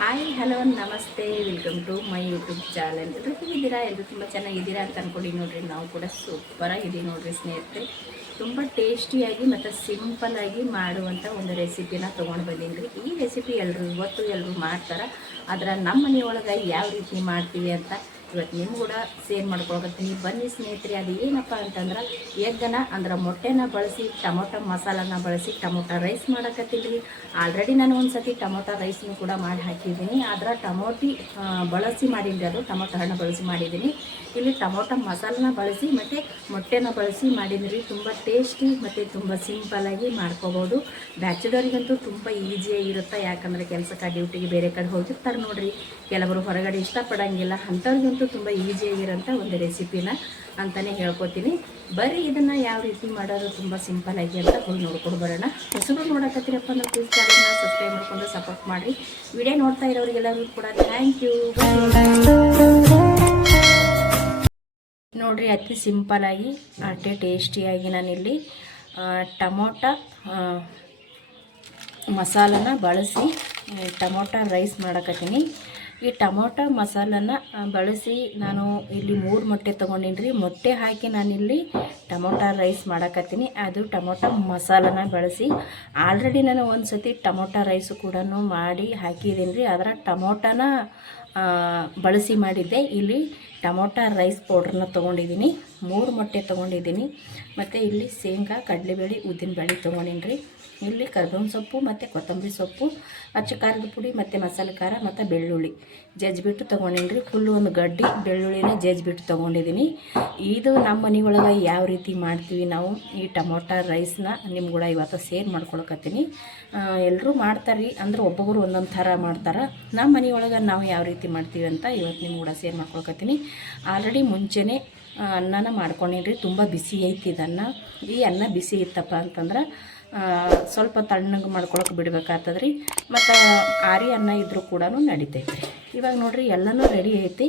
Hi hello ನಮಸ್ತೆ, welcome to my YouTube channel. ಎಲ್ಲರೂ ಹೇಗಿದ್ದೀರಾ? ಎಲ್ಲರೂ ತುಂಬ ಚೆನ್ನಾಗಿದ್ದೀರಾ ಅಂತ ಅಂದ್ಕೊಂಡು ನೋಡಿರಿ, ನಾವು ಕೂಡ ಸೂಪರಾಗಿದ್ದೀವಿ ನೋಡಿರಿ ಸ್ನೇಹಿತರೆ. ತುಂಬ ಟೇಸ್ಟಿಯಾಗಿ ಮತ್ತು ಸಿಂಪಲ್ಲಾಗಿ ಮಾಡುವಂಥ ಒಂದು ರೆಸಿಪಿನ ತೊಗೊಂಡು ಬಂದೀನಿ. ಈ ರೆಸಿಪಿ ಎಲ್ಲರೂ ಮಾಡ್ತಾರೆ. ಆದರೆ ನಮ್ಮ ಮನೆಯೊಳಗೆ ಯಾವ ರೀತಿ ಮಾಡ್ತೀವಿ ಅಂತ ಇವತ್ತು ನಿಮ್ಗೆ ಕೂಡ ಶೇರ್ ಮಾಡ್ಕೊಳಕತ್ತೀನಿ. ಬನ್ನಿ ಸ್ನೇಹಿತರೆ. ಅದು ಏನಪ್ಪ ಅಂತಂದ್ರೆ ಎಗ್ಗನ ಅಂದ್ರೆ ಮೊಟ್ಟೆನ ಬಳಸಿ ಟೊಮೊಟೊ ಮಸಾಲನ ಬಳಸಿ ಟೊಮೊಟೊ ರೈಸ್ ಮಾಡಕತ್ತೀನಿ. ಆಲ್ರೆಡಿ ನಾನು ಒಂದು ಸತಿ ಟೊಮೊಟೊ ರೈಸ್ನು ಕೂಡ ಮಾಡಿ ಹಾಕಿದ್ದೀನಿ. ಆದರೆ ಟೊಮೊಟಿ ಬಳಸಿ ಮಾಡಿದ್ದೆ, ಅದು ಟೊಮೊಟೊ ಹಣ್ಣು ಬಳಸಿ ಮಾಡಿದ್ದೀನಿ. ಇಲ್ಲಿ ಟೊಮೊಟೊ ಮಸಾಲನ ಬಳಸಿ ಮತ್ತು ಮೊಟ್ಟೆನ ಬಳಸಿ ಮಾಡಿದ್ದೀನಿ. ತುಂಬ ಟೇಸ್ಟಿ ಮತ್ತು ತುಂಬ ಸಿಂಪಲ್ಲಾಗಿ ಮಾಡ್ಕೋಬೋದು. ಬ್ಯಾಚುಲರಿಗಂತೂ ತುಂಬ ಈಸಿಯಾಗಿರುತ್ತೆ. ಯಾಕಂದರೆ ಕೆಲಸಕ್ಕೆ ಡ್ಯೂಟಿಗೆ ಬೇರೆ ಕಡೆ ಹೋಗಿರ್ತಾರೆ ನೋಡಿರಿ. ಕೆಲವರು ಹೊರಗಡೆ ಇಷ್ಟಪಡೋಂಗಿಲ್ಲ, ಅಂಥವ್ರಿಗಂತೂ ತುಂಬ ಈಸಿಯಾಗಿರೋಂಥ ಒಂದು ರೆಸಿಪಿನ ಅಂತಲೇ ಹೇಳ್ಕೊತೀನಿ. ಬರೀ ಇದನ್ನು ಯಾವ ರೀತಿ ಮಾಡೋದು ತುಂಬ ಸಿಂಪಲ್ಲಾಗಿ ಅಂತ ಹೋಗಿ ನೋಡ್ಕೊಂಡು ಬರೋಣ. ಹೆಸರು ನೋಡಕತ್ತೀರಪ್ಪ ಅಂದ್ರೆ ಪ್ಲೀಸ್ ಚಾನಲ್ನ ಸಬ್ಸ್ಕ್ರೈಬ್ ಮಾಡ್ಕೊಂಡು ಸಪೋರ್ಟ್ ಮಾಡಿರಿ. ವಿಡಿಯೋ ನೋಡ್ತಾ ಇರೋರಿಗೆಲ್ಲರಿಗೂ ಕೂಡ ಥ್ಯಾಂಕ್ ಯು. ನೋಡಿರಿ, ಅತಿ ಸಿಂಪಲ್ಲಾಗಿ ಅಷ್ಟೇ ಟೇಸ್ಟಿಯಾಗಿ ನಾನಿಲ್ಲಿ ಟೊಮೊಟೊ ಮಸಾಲನ ಬಳಸಿ ಟೊಮೊಟೊ ರೈಸ್ ಮಾಡಕತ್ತೀನಿ. ಈ ಟೊಮೊಟೊ ಮಸಾಲನ ಬಳಸಿ ನಾನು ಇಲ್ಲಿ 3 ಮೊಟ್ಟೆ ತೊಗೊಂಡಿನಿ ರೀ. ಮೊಟ್ಟೆ ಹಾಕಿ ನಾನಿಲ್ಲಿ ಟೊಮೊಟೊ ರೈಸ್ ಮಾಡಕತ್ತೀನಿ. ಅದು ಟೊಮೊಟೊ ಮಸಾಲನ ಬಳಸಿ ಆಲ್ರೆಡಿ ನಾನು ಒಂದು ಸತಿ ಟೊಮೊಟೊ ರೈಸು ಕೂಡ ಮಾಡಿ ಹಾಕಿದ್ದೀನಿ ರೀ. ಅದರ ಟೊಮೊಟೊನ ಬಳಸಿ ಮಾಡಿದ್ದೆ. ಇಲ್ಲಿ ಟೊಮೊಟೊ ರೈಸ್ ಪೌಡ್ರನ್ನ ತೊಗೊಂಡಿದ್ದೀನಿ. 3 ಮೊಟ್ಟೆ ತೊಗೊಂಡಿದ್ದೀನಿ. ಮತ್ತು ಇಲ್ಲಿ ಶೇಂಗಾ, ಕಡಲೆಬೇಳೆ, ಉದ್ದಿನಬೇಳೆ ತೊಗೊಂಡಿನಿ ರೀ. ಇಲ್ಲಿ ಕರ್ಬೇವಿನ ಸೊಪ್ಪು ಮತ್ತು ಕೊತ್ತಂಬರಿ ಸೊಪ್ಪು, ಅಚ್ಚ ಖಾರದ ಪುಡಿ ಮತ್ತು ಮಸಾಲೆ ಖಾರ ಮತ್ತು ಬೆಳ್ಳುಳ್ಳಿ ಜಜ್ಜಿಬಿಟ್ಟು ತೊಗೊಂಡಿನಿ ರೀ. ಫುಲ್ಲು ಒಂದು ಗಡ್ಡಿ ಬೆಳ್ಳುಳ್ಳಿನ ಜಜ್ಜಿಬಿಟ್ಟು ತೊಗೊಂಡಿದ್ದೀನಿ. ಇದು ನಮ್ಮ ಮನೆಯೊಳಗೆ ಯಾವ ರೀತಿ ಮಾಡ್ತೀವಿ ನಾವು ಈ ಟೊಮೊಟೊ ರೈಸ್ನ ನಿಮ್ಗೆ ಕೂಡ ಇವತ್ತು ಶೇರ್ ಮಾಡ್ಕೊಳಕತ್ತೀನಿ. ಎಲ್ಲರೂ ಮಾಡ್ತಾರೆ ರೀ, ಅಂದ್ರೆ ಒಬ್ಬೊಬ್ಬರು ಒಂದೊಂದು ಥರ ಮಾಡ್ತಾರೆ. ನಮ್ಮ ಮನೆಯೊಳಗೆ ನಾವು ಯಾವ ರೀತಿ ಮಾಡ್ತೀವಿ ಅಂತ ಇವತ್ತು ನಿಮ್ಗೆ ಕೂಡ ಶೇರ್ ಮಾಡ್ಕೊಳಕತ್ತೀನಿ. ಆಲ್ರೆಡಿ ಮುಂಚೆನೇ ಅನ್ನನ ಮಾಡ್ಕೊಂಡಿನಿ ರೀ. ತುಂಬ ಬಿಸಿ ಐತಿ ಇದನ್ನ. ಈ ಅನ್ನ ಬಿಸಿ ಇತ್ತಪ್ಪ ಅಂತಂದ್ರೆ ಸ್ವಲ್ಪ ತಣ್ಣಗೆ ಮಾಡ್ಕೊಳಕ್ಕೆ ಬಿಡ್ಬೇಕಾಗ್ತದೆ ರೀ. ಮತ್ತು ಆರಿ ಅನ್ನ ಇದ್ದರೂ ಕೂಡ ನಡಿತೈತೆ ರೀ. ಇವಾಗ ನೋಡಿರಿ ಎಲ್ಲನೂ ರೆಡಿ ಐತಿ.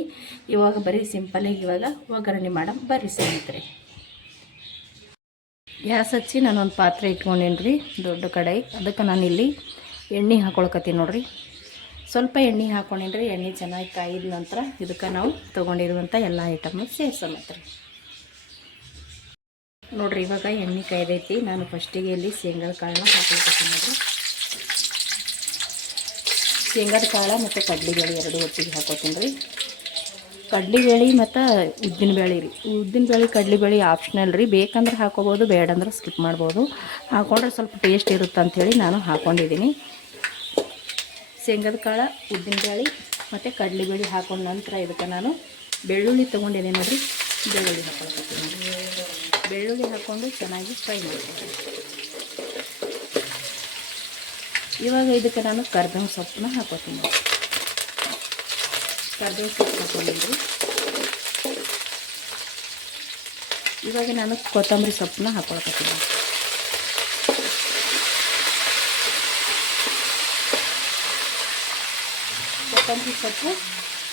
ಇವಾಗ ಬರೀ ಸಿಂಪಲಾಗಿ ಇವಾಗ ಒಗ್ಗರಣೆ ಮಾಡಮ್ ಬರ್ರಿ ಸ್ನೇಹಿತರೆ. ಗ್ಯಾಸ್ ಹಚ್ಚಿ ನಾನೊಂದು ಪಾತ್ರೆ ಇಟ್ಕೊಂಡೇನಿ ರೀ, ದೊಡ್ಡ ಕಡಾಯಿ. ಅದಕ್ಕೆ ನಾನಿಲ್ಲಿ ಎಣ್ಣೆ ಹಾಕೊಳಕತ್ತೀನಿ ನೋಡಿರಿ. ಸ್ವಲ್ಪ ಎಣ್ಣೆ ಹಾಕೊಂಡೇನಿ ರೀ. ಎಣ್ಣೆ ಚೆನ್ನಾಗಿ ಕಾಯಿದ ನಂತರ ಇದಕ್ಕೆ ನಾವು ತೊಗೊಂಡಿರುವಂಥ ಎಲ್ಲ ಐಟಮ್ನ ಸೇರ್ಸಮತ್ರಿ ನೋಡಿರಿ. ಇವಾಗ ಎಣ್ಣೆ ಕಾಯ್ದೈತಿ. ನಾನು ಫಸ್ಟಿಗೆ ಇಲ್ಲಿ ಶೇಂಗಾದ ಕಾಳನ್ನ ಹಾಕೊಳ್ತೀನಿ ನೋಡಿರಿ. ಶೇಂಗಾದ ಕಾಳು ಮತ್ತು ಕಡ್ಲೆಬೇಳೆ ಎರಡು ಒಟ್ಟಿಗೆ ಹಾಕೋತೀನಿ ರೀ. ಕಡ್ಲೆಬೇಳೆ ಮತ್ತು ಉದ್ದಿನಬೇಳೆ ರೀ. ಉದ್ದಿನಬೇಳೆ ಕಡ್ಲೆಬೇಳೆ ಆಪ್ಷನಲ್ ರೀ. ಬೇಕಂದ್ರೆ ಹಾಕೋಬೋದು, ಬೇಡಂದ್ರೆ ಸ್ಕಿಪ್ ಮಾಡ್ಬೋದು. ಹಾಕೊಂಡ್ರೆ ಸ್ವಲ್ಪ ಟೇಸ್ಟ್ ಇರುತ್ತೆ ಅಂಥೇಳಿ ನಾನು ಹಾಕ್ಕೊಂಡಿದ್ದೀನಿ. ಶೇಂಗಾದ ಕಾಳು, ಉದ್ದಿನಬೇಳೆ ಮತ್ತು ಕಡಲೆಬೇಳೆ ಹಾಕೊಂಡ ನಂತರ ಇದಕ್ಕೆ ನಾನು ಬೆಳ್ಳುಳ್ಳಿ ತೊಗೊಂಡಿದ್ದೀನಿ ನೋಡಿರಿ. ಬೆಳ್ಳುಳ್ಳಿ ಹಾಕೊಳ್ತೀನಿ. ಬೆಳ್ಳುಳ್ಳಿ ಹಾಕ್ಕೊಂಡು ಚೆನ್ನಾಗಿ ಫ್ರೈ ಮಾಡ್ತೀನಿ. ಇವಾಗ ಇದಕ್ಕೆ ನಾನು ಕರ್ಬೇವಿನ ಸೊಪ್ಪನ್ನ ಹಾಕೋತೀನಿ. ಕರ್ಬೇವಿನ ಸೊಪ್ಪು ಹಾಕೊಂಡಿದ್ರಿ. ಇವಾಗ ನಾನು ಕೊತ್ತಂಬರಿ ಸೊಪ್ಪನ್ನ ಹಾಕೊಳ್ತೀನಿ. ಕೊತ್ತಂಬರಿ ಸೊಪ್ಪು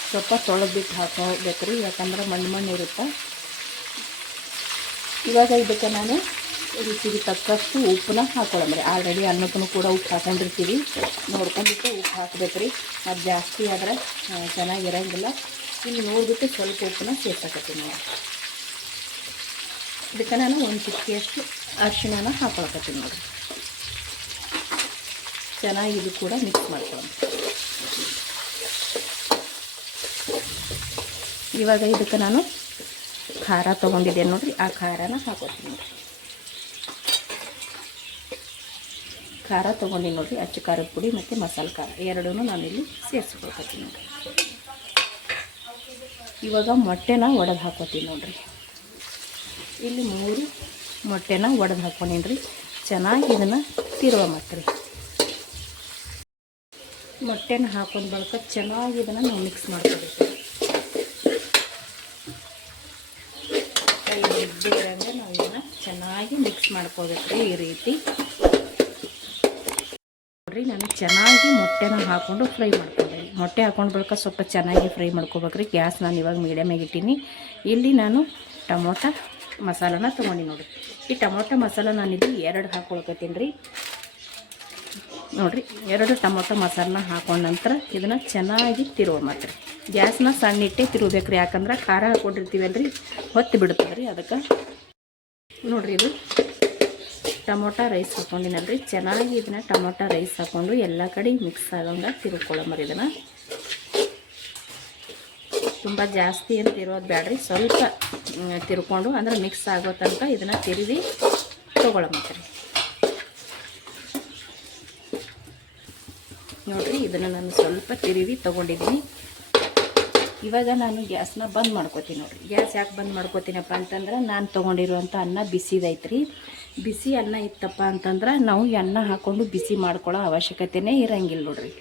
ಸ್ವಲ್ಪ ತೊಳೆದ್ಬಿಟ್ಟು ಹಾಕೋಬೇಕು ರೀ, ಯಾಕಂದ್ರೆ ಮಣ್ಣು ಇರುತ್ತೆ. ಇವಾಗ ಇದಕ್ಕೆ ನಾನು ರುಚಿಗೆ ತಕ್ಕಷ್ಟು ಉಪ್ಪನ್ನ ಹಾಕೊಳ್ಳಂಬ್ರಿ. ಆಲ್ರೆಡಿ ಅನ್ನಕ್ಕೂ ಕೂಡ ಉಪ್ಪು ಹಾಕೊಂಡಿರ್ತೀವಿ, ನೋಡ್ಕೊಂಡ್ಬಿಟ್ಟು ಉಪ್ಪು ಹಾಕಬೇಕು ರೀ. ಅದು ಜಾಸ್ತಿ ಆದರೆ ಚೆನ್ನಾಗಿರೋಂಗಿಲ್ಲ. ಇಲ್ಲಿ ನೋಡಿಬಿಟ್ಟು ಸ್ವಲ್ಪ ಉಪ್ಪನ್ನ ಸೇರ್ಸಕತ್ತೀನಿ ನೋಡಿ. ಇದಕ್ಕೆ ನಾನು ಒಂದು ಚಿಟಿಕೆಯಷ್ಟು ಅರಿಶಿಣನ ಹಾಕೊಳಕತ್ತೀನಿ ನೋಡಿ. ಚೆನ್ನಾಗಿ ಇದು ಕೂಡ ಮಿಕ್ಸ್ ಮಾಡ್ಕೊಳ್ಳೋಣ. ಇವಾಗ ಇದಕ್ಕೆ ನಾನು ಖಾರ ತೊಗೊಂಡಿದ್ದೇನೆ ನೋಡಿರಿ. ಆ ಖಾರನ ಹಾಕೋತೀನಿ ನೋಡಿರಿ. ಖಾರ ತೊಗೊಂಡಿನಿ ನೋಡಿರಿ. ಅಚ್ಚ ಖಾರದ ಪುಡಿ ಮತ್ತು ಮಸಾಲೆ ಖಾರ ಎರಡೂ ನಾನಿಲ್ಲಿ ಸೇರಿಸ್ಕೊಳ್ತೀನಿ ನೋಡಿರಿ. ಇವಾಗ ಮೊಟ್ಟೆನ ಒಡೆದು ಹಾಕೋತೀನಿ ನೋಡಿರಿ. ಇಲ್ಲಿ 3 ಮೊಟ್ಟೆನ ಒಡೆದು ಹಾಕ್ಕೊಂಡಿನಿ ರೀ. ಚೆನ್ನಾಗಿ ಇದನ್ನು ತಿರುವ ಮಾತ್ರಿ. ಮೊಟ್ಟೆನ ಹಾಕೊಂಡ ಬಳಿಕ ಚೆನ್ನಾಗಿ ಇದನ್ನು ನಾವು ಮಿಕ್ಸ್ ಮಾಡ್ಕೋಬೇಕು. ಕೈ ಬಿದ್ದಿರಂಗೆ ನಾವು ಇದನ್ನು ಚೆನ್ನಾಗಿ ಮಿಕ್ಸ್ ಮಾಡ್ಕೋಬೇಕು ರೀ. ಈ ರೀತಿ ನೋಡಿರಿ, ನಾನು ಚೆನ್ನಾಗಿ ಮೊಟ್ಟೆನ ಹಾಕ್ಕೊಂಡು ಫ್ರೈ ಮಾಡ್ಕೊಂಡೆ. ಮೊಟ್ಟೆ ಹಾಕೊಂಡು ಬಳಿಕ ಸ್ವಲ್ಪ ಚೆನ್ನಾಗಿ ಫ್ರೈ ಮಾಡ್ಕೋಬೇಕ್ರಿ. ಗ್ಯಾಸ್ ನಾನು ಇವಾಗ ಮೀಡಿಯಮಾಗಿ ಇಟ್ಟೀನಿ. ಇಲ್ಲಿ ನಾನು ಟೊಮೊಟೊ ಮಸಾಲನ ತೊಗೊಂಡು ನೋಡಿ. ಈ ಟೊಮೊಟೊ ಮಸಾಲ ನಾನಿಲ್ಲಿ 2 ಹಾಕ್ಕೊಳ್ಕತ್ತೀನಿ ರೀ. ನೋಡಿರಿ 2 ಟೊಮೊಟೊ ಮಸಾಲನ್ನ ಹಾಕೊಂಡ ನಂತರ ಇದನ್ನು ಚೆನ್ನಾಗಿ ತಿರುವ ಮಾತ್ರ ಗ್ಯಾಸ್ನ ಸಣ್ಣ ಇಟ್ಟೆ ತಿರುಗಬೇಕ್ರಿ. ಯಾಕಂದ್ರೆ ಖಾರ ಹಾಕ್ಕೊಂಡಿರ್ತೀವಲ್ರಿ ಹೊತ್ತಿ ಬಿಡ್ತದೆ ರೀ. ಅದಕ್ಕೆ ನೋಡಿರಿ ಇದು ಟೊಮೊಟೊ ರೈಸ್ ಹಾಕ್ಕೊಂಡಿನಲ್ರಿ. ಚೆನ್ನಾಗಿ ಇದನ್ನು ಟೊಮೊಟೊ ರೈಸ್ ಹಾಕ್ಕೊಂಡು ಎಲ್ಲ ಕಡೆ ಮಿಕ್ಸ್ ಆಗಂಗೆ ತಿರ್ಕೊಳ್ಳೋಮರಿ. ಇದನ್ನು ತುಂಬ ಜಾಸ್ತಿ ಏನು ತಿರೋದು ಬೇಡ್ರಿ, ಸ್ವಲ್ಪ ತಿರ್ಕೊಂಡು ಅಂದ್ರೆ ಮಿಕ್ಸ್ ಆಗೋ ತನಕ ಇದನ್ನು ತಿರುವಿ ತೊಗೊಳಮತ್ರಿ. ನೋಡಿರಿ ಇದನ್ನು ನಾನು ಸ್ವಲ್ಪ ತಿರುವಿ ತೊಗೊಂಡಿದ್ದೀನಿ. ಇವಾಗ ನಾನು ಗ್ಯಾಸ್ನ ಬಂದ್ ಮಾಡ್ಕೋತೀನಿ. ನೋಡಿರಿ ಗ್ಯಾಸ್ ಯಾಕೆ ಬಂದ್ ಮಾಡ್ಕೋತೀನಪ್ಪ ಅಂತಂದ್ರೆ ನಾನು ತೊಗೊಂಡಿರುವಂಥ ಅನ್ನ ಬಿಸಿದೈತ್ರಿ. ಬಿಸಿ ಅನ್ನ ಇತ್ತಪ್ಪ ಅಂತಂದ್ರೆ ನಾವು ಅನ್ನ ಹಾಕ್ಕೊಂಡು ಬಿಸಿ ಮಾಡ್ಕೊಳ್ಳೋ ಅವಶ್ಯಕತೆನೇ ಇರಂಗಿಲ್ಲ ನೋಡ್ರಿ.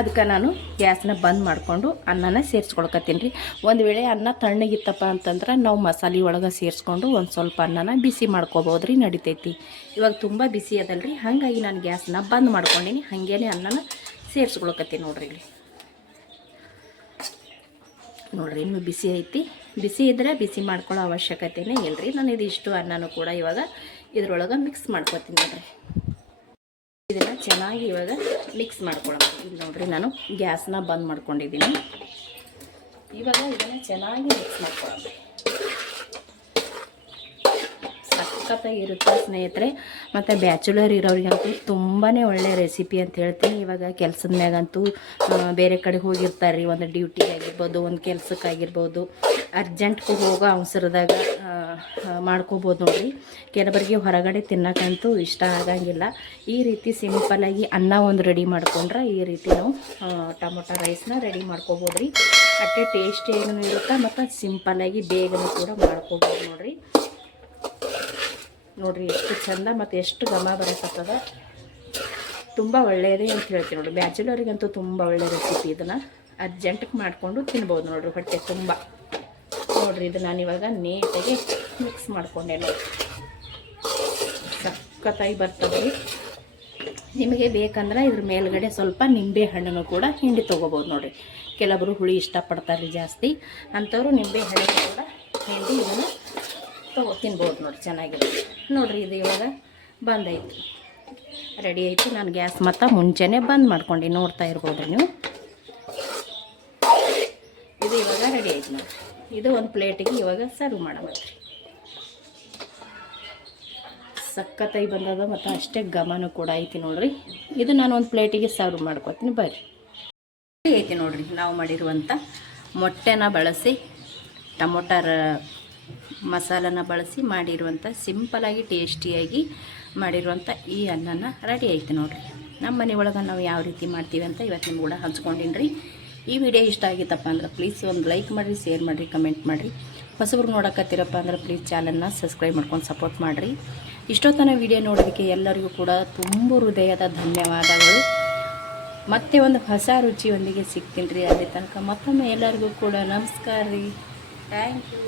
ಅದಕ್ಕೆ ನಾನು ಗ್ಯಾಸ್ನ ಬಂದ್ ಮಾಡಿಕೊಂಡು ಅನ್ನನ ಸೇರಿಸ್ಕೊಳ್ಕತ್ತೀನಿ ರೀ. ಒಂದು ವೇಳೆ ಅನ್ನ ತಣ್ಣಗಿತ್ತಪ್ಪ ಅಂತಂದ್ರೆ ನಾವು ಮಸಾಲೆ ಒಳಗೆ ಸೇರಿಸ್ಕೊಂಡು ಒಂದು ಸ್ವಲ್ಪ ಅನ್ನನ ಬಿಸಿ ಮಾಡ್ಕೋಬೋದು ರೀ, ನಡಿತೈತಿ. ಇವಾಗ ತುಂಬ ಬಿಸಿ ಅದಲ್ರಿ, ಹಾಗಾಗಿ ನಾನು ಗ್ಯಾಸ್ನ ಬಂದ್ ಮಾಡ್ಕೊಂಡೀನಿ. ಹಾಗೇನೆ ಅನ್ನನ ಸೇರಿಸ್ಕೊಳ್ಕತ್ತೀನಿ ನೋಡ್ರಿ. ಇಲ್ಲಿ ನೋಡ್ರಿ ಇನ್ನೂ ಬಿಸಿ ಐತಿ. ಬಿಸಿ ಇದ್ದರೆ ಬಿಸಿ ಮಾಡ್ಕೊಳ್ಳೋ ಅವಶ್ಯಕತೆನೇ ಇಲ್ಲರಿ. ನಾನು ಇದಿಷ್ಟು ಅನ್ನನೂ ಕೂಡ ಇವಾಗ ಇದ್ರೊಳಗೆ ಮಿಕ್ಸ್ ಮಾಡ್ಕೊತೀನಿ ನೋಡ್ರಿ. ಇದನ್ನು ಚೆನ್ನಾಗಿ ಇವಾಗ ಮಿಕ್ಸ್ ಮಾಡ್ಕೊಳ್ಳೋಣ. ಇದು ನೋಡ್ರಿ ನಾನು ಗ್ಯಾಸ್ನ ಬಂದ್ ಮಾಡ್ಕೊಂಡಿದ್ದೀನಿ. ಇವಾಗ ಇದನ್ನು ಚೆನ್ನಾಗಿ ಮಿಕ್ಸ್ ಮಾಡ್ಕೊಳ್ಳೋಣ. ಸಖತ್ತಾಗಿರುತ್ತೆ ಸ್ನೇಹಿತರೆ. ಮತ್ತು ಬ್ಯಾಚುಲರ್ ಇರೋರಿಗಂತೂ ತುಂಬಾ ಒಳ್ಳೆ ರೆಸಿಪಿ ಅಂತ ಹೇಳ್ತೀನಿ. ಇವಾಗ ಕೆಲಸದ ಮ್ಯಾಗಂತೂ ಬೇರೆ ಕಡೆ ಹೋಗಿರ್ತಾರೆ ರೀ, ಒಂದು ಡ್ಯೂಟಿ ಆಗಿರ್ಬೋದು, ಒಂದು ಕೆಲಸಕ್ಕಾಗಿರ್ಬೋದು, ಅರ್ಜೆಂಟ್ಗೆ ಹೋಗೋ ಅವಸರದಾಗ ಮಾಡ್ಕೋಬೋದು ನೋಡಿರಿ. ಕೆಲವರಿಗೆ ಹೊರಗಡೆ ತಿನ್ನೋಕ್ಕಂತೂ ಇಷ್ಟ ಆಗಂಗಿಲ್ಲ. ಈ ರೀತಿ ಸಿಂಪಲ್ಲಾಗಿ ಅನ್ನ ಒಂದು ರೆಡಿ ಮಾಡ್ಕೊಂಡ್ರೆ ಈ ರೀತಿ ನಾವು ಟೊಮೊಟೊ ರೈಸ್ನ ರೆಡಿ ಮಾಡ್ಕೋಬೋದು ರೀ. ಅಷ್ಟೇ ಟೇಸ್ಟಿಯಾಗೂ ಇರುತ್ತೆ ಮತ್ತು ಸಿಂಪಲ್ಲಾಗಿ ಬೇಗನೂ ಕೂಡ ಮಾಡ್ಕೋಬೋದು ನೋಡಿರಿ. ನೋಡಿರಿ ಎಷ್ಟು ಚಂದ ಮತ್ತು ಎಷ್ಟು ಘಮ ಬರಕತ್ತದ. ತುಂಬ ಒಳ್ಳೆಯದೇ ಅಂತ ಹೇಳ್ತೀನಿ ನೋಡಿರಿ. ಬ್ಯಾಚುಲರಿಗಂತೂ ತುಂಬ ಒಳ್ಳೆಯ ರೆಸಿಪಿ. ಇದನ್ನು ಅರ್ಜೆಂಟಿಗೆ ಮಾಡಿಕೊಂಡು ತಿನ್ಬೋದು ನೋಡಿರಿ, ಹೊಟ್ಟೆ ತುಂಬ. ನೋಡಿರಿ ಇದು ನಾನಿವಾಗ ನೀಟಾಗಿ ಮಿಕ್ಸ್ ಮಾಡಿಕೊಂಡೆ ನೋಡಿ. ಸಖತ್ತಾಗಿ ಬರ್ತದೆ ರೀ. ನಿಮಗೆ ಬೇಕಂದ್ರೆ ಇದ್ರ ಮೇಲ್ಗಡೆ ಸ್ವಲ್ಪ ನಿಂಬೆ ಹಣ್ಣನ್ನು ಕೂಡ ಹಿಂಡಿ ತೊಗೋಬೋದು ನೋಡಿರಿ. ಕೆಲವರು ಹುಳಿ ಇಷ್ಟಪಡ್ತಾರೆ ಜಾಸ್ತಿ, ಅಂಥವ್ರು ನಿಂಬೆ ಹಣ್ಣನ್ನು ಕೂಡ ಹಿಂಡಿ ಇದನ್ನು ತಿನ್ಬೋದು ನೋಡಿ. ಚೆನ್ನಾಗಿರುತ್ತೆ ನೋಡಿರಿ. ಇದು ಇವಾಗ ಬಂದಾಯಿತು, ರೆಡಿ ಆಯಿತು. ನಾನು ಗ್ಯಾಸ್ ಮತ್ತು ಮುಂಚೆನೇ ಬಂದ್ ಮಾಡ್ಕೊಂಡು ನೋಡ್ತಾ ಇರ್ಬೋದು ನೀವು. ಇದು ಇವಾಗ ರೆಡಿ ಆಯ್ತು ನೋಡಿ. ಇದು ಒಂದು ಪ್ಲೇಟಿಗೆ ಇವಾಗ ಸರ್ವ್ ಮಾಡಬೇಕು. ಸಖತ್ತಾಗಿ ಬಂದದ ಮತ್ತು ಅಷ್ಟೇ ಘಮನೂ ಕೂಡ ಐತಿ ನೋಡಿರಿ. ಇದು ನಾನು ಒಂದು ಪ್ಲೇಟಿಗೆ ಸರ್ವ್ ಮಾಡ್ಕೊತೀನಿ ಬರ್ರಿ. ಐತಿ ನೋಡಿರಿ ನಾವು ಮಾಡಿರುವಂಥ ಮೊಟ್ಟೆನ ಬಳಸಿ ಟೊಮೊಟೊ ಮಸಾಲನ ಬಳಸಿ ಮಾಡಿರುವಂಥ ಸಿಂಪಲಾಗಿ ಟೇಸ್ಟಿಯಾಗಿ ಮಾಡಿರುವಂಥ ಈ ಅನ್ನನ ರೆಡಿ ಐತೆ ನೋಡಿರಿ. ನಮ್ಮ ಮನೆ ಒಳಗೆ ನಾವು ಯಾವ ರೀತಿ ಮಾಡ್ತೀವಿ ಅಂತ ಇವತ್ತು ನಿಮ್ಗೆ ಕೂಡ ಹಂಚ್ಕೊಂಡಿನಿ ರೀ. ಈ ವಿಡಿಯೋ ಇಷ್ಟ ಆಗಿತ್ತಪ್ಪ ಅಂದ್ರೆ ಪ್ಲೀಸ್ ಒಂದು ಲೈಕ್ ಮಾಡಿರಿ, ಶೇರ್ ಮಾಡಿರಿ, ಕಮೆಂಟ್ ಮಾಡಿರಿ. ಹೊಸಬ್ರು ನೋಡಕತ್ತೀರಪ್ಪ ಅಂದ್ರೆ ಪ್ಲೀಸ್ ಚಾನಲ್ನ ಸಬ್ಸ್ಕ್ರೈಬ್ ಮಾಡ್ಕೊಂಡು ಸಪೋರ್ಟ್ ಮಾಡಿರಿ. ಇಷ್ಟೊತ್ತನ ವಿಡಿಯೋ ನೋಡೋದಕ್ಕೆ ಎಲ್ಲರಿಗೂ ಕೂಡ ತುಂಬ ಹೃದಯದ ಧನ್ಯವಾದಗಳು. ಮತ್ತೆ ಒಂದು ಹೊಸ ರುಚಿಯೊಂದಿಗೆ ಸಿಗ್ತೀನಿ ರೀ. ಅಲ್ಲಿ ತನಕ ಮತ್ತೊಮ್ಮೆ ಎಲ್ಲರಿಗೂ ಕೂಡ ನಮಸ್ಕಾರ ರೀ. Thank you.